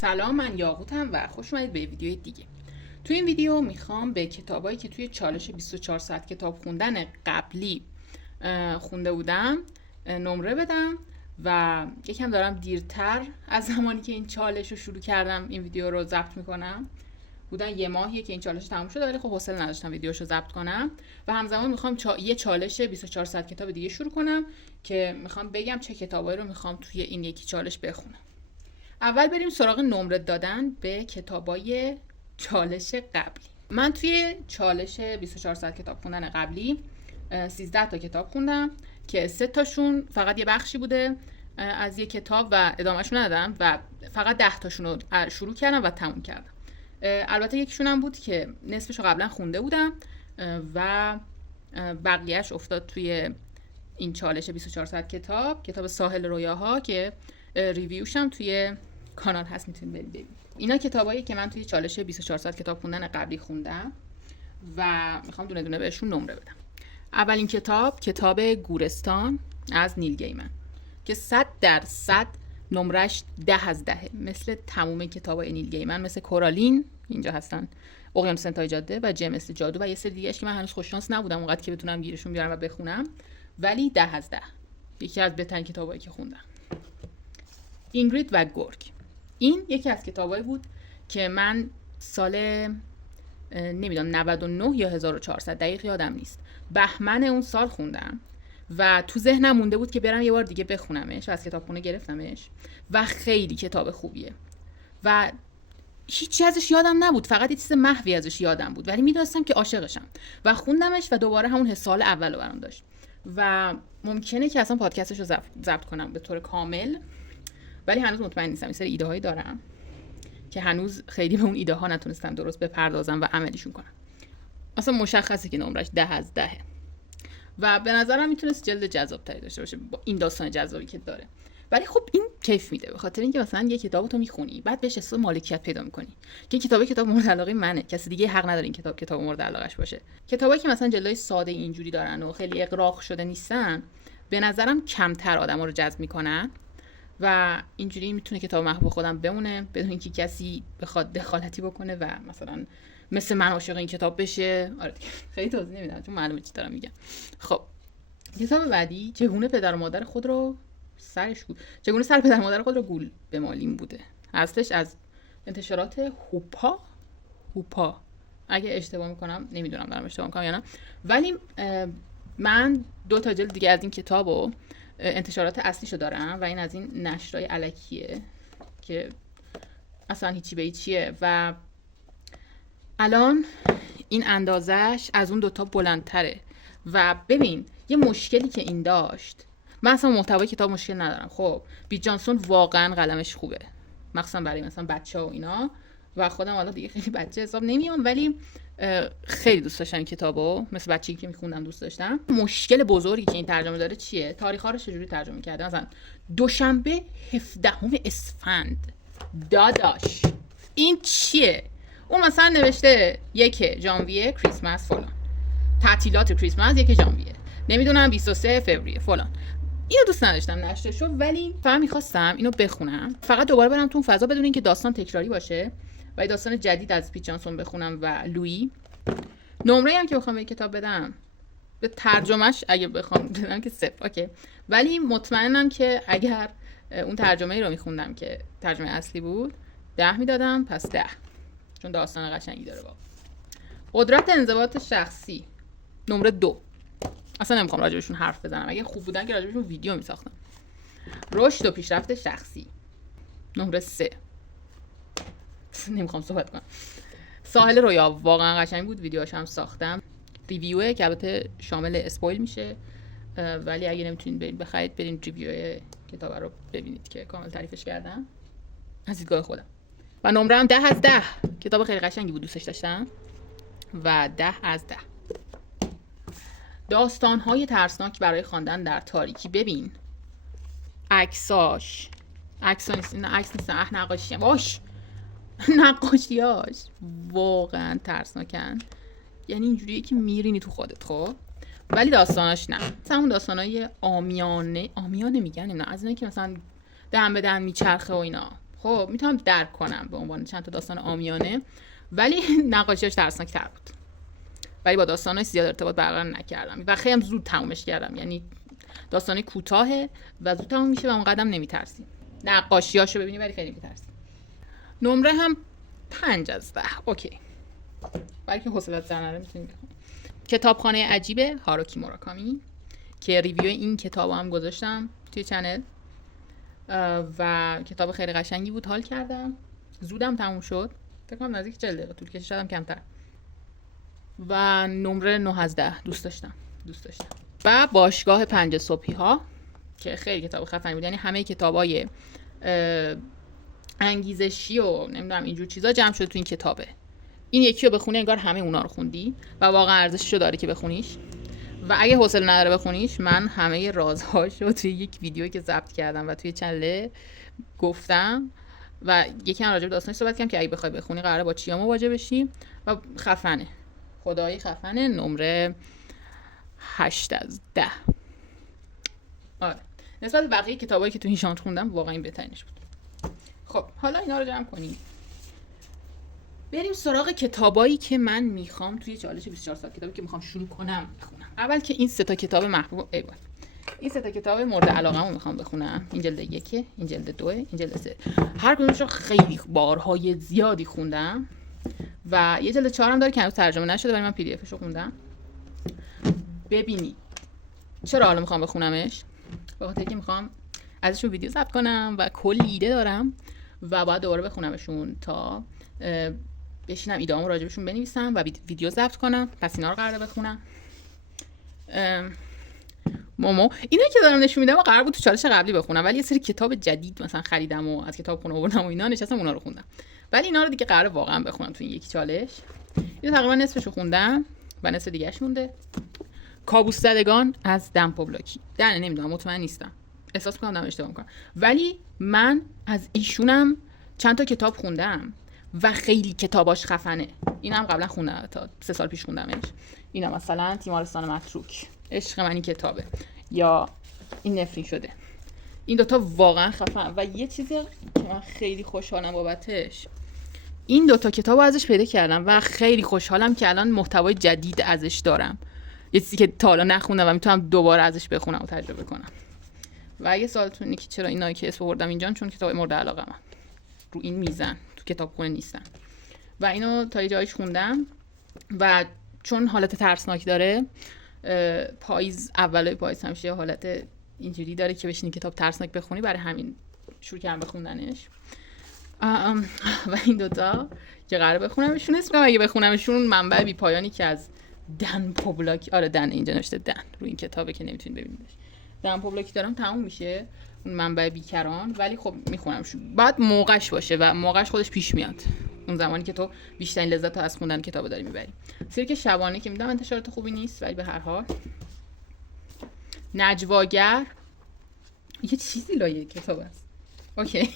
سلام، من یاقوتم و خوش اومدید به ویدیوی دیگه. توی این ویدیو میخوام به کتابایی که توی چالش 24 ساعت کتاب خوندن قبلی خونده بودم نمره بدم و یکم دارم دیرتر از زمانی که این چالش رو شروع کردم این ویدیو رو ضبط میکنم. بودن یه ماهیه که این چالش تموم شده ولی خب حوصله نداشتم ویدیوشو ضبط کنم و همزمان میخوام یه چالش 24 ساعت کتاب دیگه شروع کنم که میخوام بگم چه کتابایی رو میخوام توی این یکی چالش بخونم. اول بریم سراغ نمره دادن به کتابای چالش قبلی. من توی چالش 24 ساعت کتاب خوندن قبلی 13 تا کتاب خوندم که 3 تاشون فقط یه بخشی بوده از یه کتاب و ادامهشون ندادم و فقط 10 تاشون رو شروع کردم و تموم کردم. البته یکیشون هم بود که نصفش رو قبلا خونده بودم و بقیهش افتاد توی این چالش 24 ساعت کتاب ساحل رویاها که ریویوش هم توی کانال هست، میتونید برید ببینید. اینا کتابایی که من توی چالش 24 ساعت کتاب خوندن قبلی خوندم و میخوام دونه دونه بهشون نمره بدم. اولین کتاب گورستان از نیل گیمن که 100% نمرش 10 از 10 مثل تمام کتابای نیل گیمن، مثل کورالین اینجا هستن، اقیانوس انتهای جاده و جم مثل جادو و یه سری دیگه‌اش که من هنوز خوششانس نبودم اونقدر که بتونم گیرشون بیارم و بخونم، ولی 10 از 10 یکی از بهترین کتابایی که خوندم. اینگرید و گورگ، این یکی از کتابایی بود که من سال نمیدونم 99 یا 1400 دقیق یادم نیست بهمن اون سال خوندم و تو ذهنم مونده بود که برم یه بار دیگه بخونمش و از کتابخونه گرفتمش و خیلی کتاب خوبیه و هیچی ازش یادم نبود، فقط یه چیز محوی ازش یادم بود ولی میدونستم که عاشقشم و خوندمش و دوباره همون حس سال اولو برام داشت و ممکنه که اصلا پادکستش رو ضبط کنم به طور کامل، ولی هنوز مطمئن نیستم. این سری ایده هایی دارم که هنوز خیلی به اون ایده ها نتونستم درست بپردازم و عملیشون کنم. اصلا مشخصه که نمرش 10 از 10 و به نظرم میتونست جلد جذاب تری داشته باشه با این داستان جذابی که داره، ولی خب این کیف میده به خاطر اینکه مثلا یه کتابو تو میخونی بعد بهش احساس مالکیت پیدا میکنی که کتاب مورد علاقه منه، کسی دیگه حق نداره این کتاب مورد علاقش باشه. کتابایی که مثلا جلدای ساده اینجوری دارن و خیلی اغراق شده نیستن به نظرم کمتر آدما رو جذب میکنن و اینجوری میتونه کتاب محبوب خودم بمونه بدون اینکه کسی بخواد دخالتی بکنه و مثلا مثل من عاشق این کتاب بشه. آره خیلی توضیح نمیدم چون معلومه چی دارم میگم. خب کتاب بعدی چگونه سر پدر و مادر خود رو گول بمالیم بوده. اصلش از انتشارات هوپا اگه اشتباه میکنم، نمیدونم دارم اشتباه میکنم یا نه، ولی من 2 تا جلد دیگه از این کتابو انتشارات اصلیشو دارم و این از این نشرای الکیه که اصلا هیچی به هیچیه و الان این اندازش از اون 2 تا بلندتره و ببین یه مشکلی که این داشت، من اصلا محتوای کتاب مشکل ندارم، خب بیت جانسون واقعا قلمش خوبه مخصوصا برای مثلا بچه‌ها و اینا و خودم حالا دیگه خیلی بچه حساب نمیام ولی خیلی دوست داشتم این کتابو، مثل بچگی که میخوندم دوست داشتم. مشکل بزرگی که این ترجمه داره چیه؟ تاریخ‌ها رو چجوری ترجمه کرده؟ مثلا دوشنبه 17 اسفند داداش این چیه؟ اون مثلا نوشته 1 ژانویه کریسمس فلان، تعطیلات کریسمس 1 ژانویه، نمیدونم 23 فوریه فلان. اینو دوست نداشتم نشته شد ولی فقط می‌خواستم اینو بخونم، فقط دوباره برم تو فضا بدون اینکه داستان تکراری باشه و داستان جدید از پیت جانسون بخونم و لویی. نمره هم که بخوام به کتاب بدم به ترجمهش اگه بخوام بدم که 0 اوکی، ولی مطمئنم که اگر اون ترجمه‌ای رو می‌خوندم که ترجمه اصلی بود 10 میدادم، پس 10 چون داستان قشنگی داره. با قدرت انضباط شخصی نمره 2، اصلا نمیخوام راجبشون حرف بزنم، اگه خوب بودن که راجبشون ویدیو میساختم. رشد و پیشرفت شخصی نمره 3، نمیخوام صحبت کنم. ساحل رویا واقعا قشنگ بود، ویدیوهاش هم ساختم، ریویوه که البته شامل اسپویل میشه ولی اگه نمیتونید برید بخرید برید ریویو کتاب رو ببینید که کامل تعریفش کردم از دیدگاه خودم. و نمره هم 10 از 10، کتاب خیلی قشنگی بود دوستش داشتم و 10 از 10. داستان‌های ترسناک برای خواندن در تاریکی. ببین عکس نیستن نقاشیاش واقعا ترسناکن، یعنی اینجوریه که میرینی تو خودت خب، ولی داستاناش نه. مثلا اون داستانای آمیانه میگن اینا، از اینایی که مثلا دهن به دهن میچرخه و اینا خب میتونم درک کنم به عنوان چند تا داستان عامیانه، ولی نقاشیش ترسناک‌تر بود. ولی با داستانش زیاد ارتباط برقرار نکردم و خیلی هم زود تمومش کردم. یعنی داستانی کوتاهه و زود تموم میشه و اونقدرم نمیترسیم. نقاشیاشو ببینی ولی خیلی نمیترسیم. نمره هم 5 از 10. اوکی. ولی که حوصله‌ات سر نره میتونی بخونی. کتابخانه عجیبه هاروکی موراکامی که ریویو این کتابو هم گذاشتم توی چنل و کتاب خیلی قشنگی بود، حال کردم. زودم تموم شد. فکر کنم نزدیک 40 دقیقه طول کشید، شدم کمتر. و نمره 9 از 10. دوست داشتم. و باشگاه 5 صبحی ها که خیلی کتاب خفنی بود. یعنی همه کتابای انگیزشی و نمیدونم اینجور چیزا جمع شده تو این کتابه. این یکی رو بخونی انگار همه اونا رو خوندی و واقعا ارزششو داره که بخونیش. و اگه حوصله نداره بخونیش، من همه رازهاشو توی یک ویدیویی که ضبط کردم و توی چنل گفتم و یکی هم راجع به داستانش صحبت کردم که اگه بخوای بخونی قراره با چیا مواجه بشی و خفنه. خدایی خفنه. نمره 8 از 10. آره. نسبت به بقیه کتابایی که تو این ژانر خوندم واقعا این بهترینش بود. خب حالا اینا رو جمع کنیم. بریم سراغ کتابایی که من میخوام توی چالش 24 ساعت، کتابی که میخوام شروع کنم بخونم. اول که این 3 تا کتاب محبوب این 3 تا کتاب مورد علاقه‌مو میخوام بخونم. این جلد 1، این جلد 2، این جلد 3. هر کدومش رو خیلی بارهای زیادی خوندم و یه جلد 4 هم داره که هنوز ترجمه نشده ولی من پی دی افش رو خوندم. ببینید چرا حالا میخوام بخونمش؟ به خاطر اینکه میخوام ازشون ویدیو ضبط کنم و کلی ایده دارم و باید دوباره بخونمشون تا بشینم ایده‌امو راجبشون بنویسم و ویدیو ضبط کنم. پس اینا رو قراره بخونم. اینا که دارم نشون میدم قرار بود تو چالش قبلی بخونم، ولی یه سری کتاب جدید مثلا خریدم و از کتابخونه آوردم و اینا نشستم اونا رو خوندم. ولی اینا رو دیگه قراره واقعا بخونم تو این یکی چالش. اینو تقریبا نصفشو خوندم و نصف دیگه‌اش مونده. کابوس زدگان از دن پاولاکی. نمیدونم، مطمئن نیستم. احساس می‌کنم دارم اشتباه می‌کنم. ولی من از ایشونم چند تا کتاب خوندم و خیلی کتاباش خفنه. اینم قبلا خوندم، تا 3 سال پیش خوندمش. اینا مثلا تیمارستان متروک، عشق من این کتابه، یا این نفرین شده. این دوتا واقعا خفن و یه چیزی که من خیلی خوشحالم بابتش، این دوتا کتابو ازش پیدا کردم و خیلی خوشحالم که الان محتوای جدید ازش دارم. یه چیزی که تا حالا نخوندم و میتونم دوباره ازش بخونم و تجربه کنم. و اگه سوالتون اینه که چرا اینایی که اسم بردم اینجان، چون کتاب مورد علاقه‌مه. رو این میزن تو کتابخونه نیستن و اینو تا یه جایش خوندم و چون حالت ترسناک داره، پاییز، اولای پاییز همیشه حالت اینجوری داره که بشینی کتاب ترسناک بخونی، برای همین شروع کردم بخوندنش. و این دوتا که قراره بخونمشون، اسم کنم اگه بخونمشون، منبع بی پایانی که از دن پاولاکی، آره دن اینجا نوشته دن رو این کتابه که نمیتونید ببینیدش، دن پاولاکی دارم تموم میشه اون منبع بیکران، ولی خب میخونمشون. بعد موقعش باشه و موقعش خودش پیش میاد، اون زمانی که تو بیشترین لذت رو از خوندن کتاب داری میبری. سیرک شبانه که میدم انتشارات خوبی نیست، ولی به هر حال. نجواگر یه چیزی لایه کتاب است. اوکی.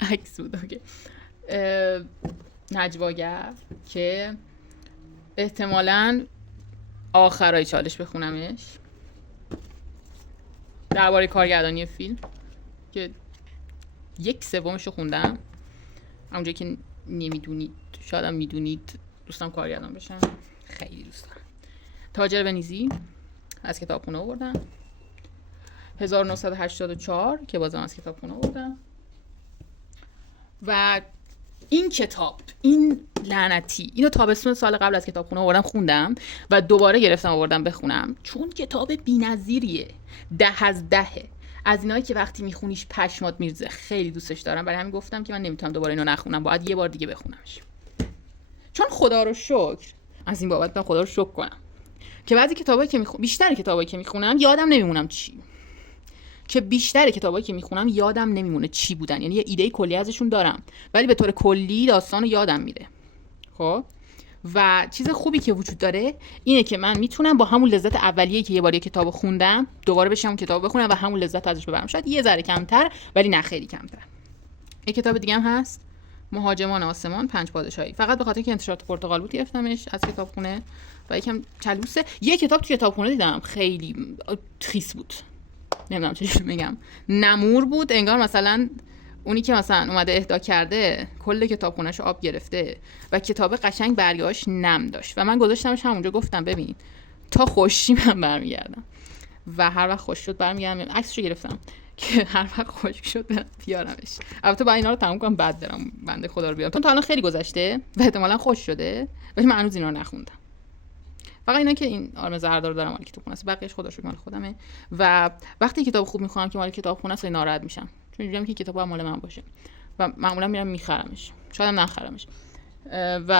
عکس بود. اوکی. نجواگر که احتمالاً آخرای چالش بخونمش، درباره کارگردانی فیلم که 1/3 رو خوندم. اونجایی که نمیدونید، شاید هم میدونید، دوستم کارگردان بشم، خیلی دوست دارم. تاجر ونیزی از کتابخونه آوردم. 1984 که بازم از کتابخونه آوردم. و این کتاب، این لعنتی، اینو تابستون سال قبل از کتابخونه آوردم خوندم و دوباره گرفتم آوردم بخونم، چون کتاب بی‌نظیریه. 10 از 10. از اینایی که وقتی میخونیش پشمات میرزه. خیلی دوستش دارم، برای همین گفتم که من نمیتونم دوباره اینو نخونم، باید یه بار دیگه بخونمش. چون خدا رو شکر، از این بابت من خدا رو شکر کنم که بعضی کتابایی که بیشتر کتابایی که میخونم یادم نمیمونم چی بودن. یعنی یه ایده کلی ازشون دارم ولی به طور کلی داستان یادم میره. خب و چیز خوبی که وجود داره اینه که من میتونم با همون لذت اولیه‌ای که یه بار یه کتاب خوندم دوباره بشم اون کتاب بخونم و همون لذت ازش ببرم. شاید یه ذره کمتر ولی نه خیلی کمتر. یه کتاب دیگه هم هست، مهاجمان آسمان، 5 پادشاهی. فقط به خاطر اینکه انتشارات پرتغال بود گرفتمش از کتابخونه و یکم چلوسه. یه کتاب تو کتابخونه دیدم خیلی خیس بود، نمیدونم چجوری میگم، نمور بود، انگار مثلا اونی که مثلا اومده اهدا کرده کل کتابخونه‌شو آب گرفته و کتاب قشنگ برگه‌اش نم داشت و من گذاشتمش همونجا، گفتم ببین تا خوشی من برمیگردم و هر وقت خوش شد برمیگردم. عکسشو گرفتم که هر وقت خشک شد بیارمش. البته با اینا رو تموم کنم بعد برم بنده خدا رو بیارم، تا الان خیلی گذشته و احتمالاً خوش شده ولی من هنوز اینا رو نخوندم. فقط اینا که این آرم زردار دارم مال کتابخونه است، بقیه‌اش خدا شکر مال خودمه. و وقتی کتاب خوب میخوام که مال کتابخونه است ناراحت میشم، چون میگم که کتاب مال من باشه و معمولا میرم میخرمش، شاید هم نخرمش. و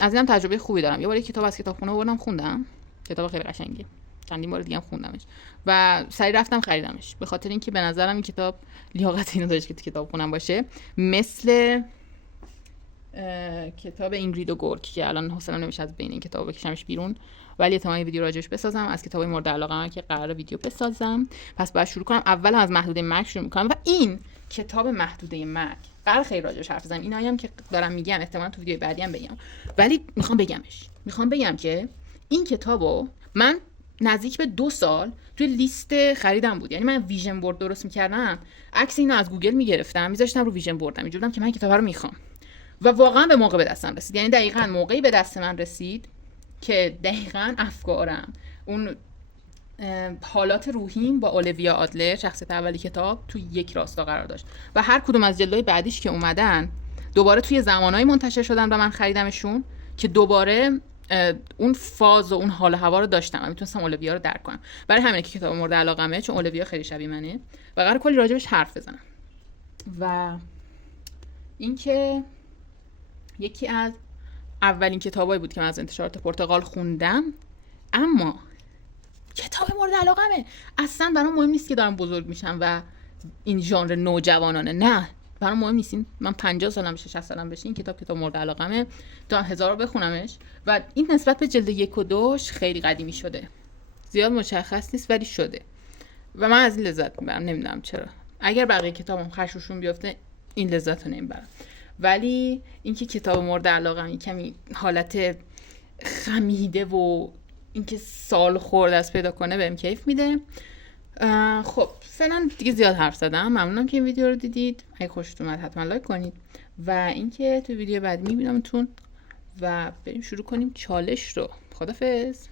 از اینم تجربه خوبی دارم. یه بار کتاب از کتابخونه آوردم خوندم، کتاب خیلی قشنگه، چندین بار دیگه هم خوندمش و سریع رفتم خریدمش، به خاطر اینکه به نظرم این کتاب لیاقت اینو داشت که تو کتابخونه‌ام باشه. مثل کتاب اینگرید و گورک که الان حوصله‌ام نمیشه از بین این کتابا بکشمش بیرون، ولی احتمالاً ویدیو راجعش بسازم. از کتابای مورد علاقه‌ام که قراره ویدیو بسازم، پس باید شروع کنم. اول از محدوده مرگ شروع می‌کنم و این کتاب محدوده مرگ قرار خیلی راجعش حرف بزنم. اینایی هم که دارم میگم احتمالاً تو ویدیوی بعدی هم بگم، ولی میخوام بگم که این کتابو من نزدیک به 2 سال توی لیست خریدم بود. یعنی من ویژن بورد درست می‌کردم، عکس اینو از گوگل می‌گرفتم می‌ذاشتم رو ویژن بوردم، اینجوریام که من کتاب رو می‌خوام و واقعا به موقع به دستم رسید. یعنی دقیقاً موقعی به دست من رسید که دقیقاً افکارم، اون حالات روحیم با اولویا آدلر شخصیت اولی کتاب تو یک راستا قرار داشت و هر کدوم از جلدهای بعدیش که اومدن دوباره توی زمانهای منتشر شدن و من خریدمشون که دوباره اون فاز و اون حال هوا رو داشتم و میتونستم اولویا رو درک کنم. برای همینه که کتاب مورد علاقمه، چون اولویا خیلی شبیه منه و قرار کلی راجبش حرف بزنم. و اینکه یکی از اولین کتابایی بود که من از انتشارات پرتغال خوندم، اما کتاب مورد علاقمه. اصلا برام مهم نیست که دارم بزرگ میشم و این ژانر نوجوانانه، نه برام مهم نیست. من 50 سالم بشه 60 سالم بشه این کتاب مورد علاقمه، تا 1000 رو بخونمش. و این نسبت به جلد 1 و 2 خیلی قدیمی شده، زیاد مشخص نیست ولی شده و من از این لذت میبرم. نمیدونم چرا، اگر بقیه کتابم خشوشون بیفته این لذت رو نمیبرم، ولی اینکه کتاب مورد علاقم کمی حالت خمیده و اینکه سال خورده از پیدا کنه بهم کیف میده. خب فعلا دیگه زیاد حرف زدم. ممنونم که این ویدیو رو دیدید. اگه خوشتون اومد حتما لایک کنید و اینکه تو ویدیو بعدی میبینمتون و بریم شروع کنیم چالش رو. خدافظ.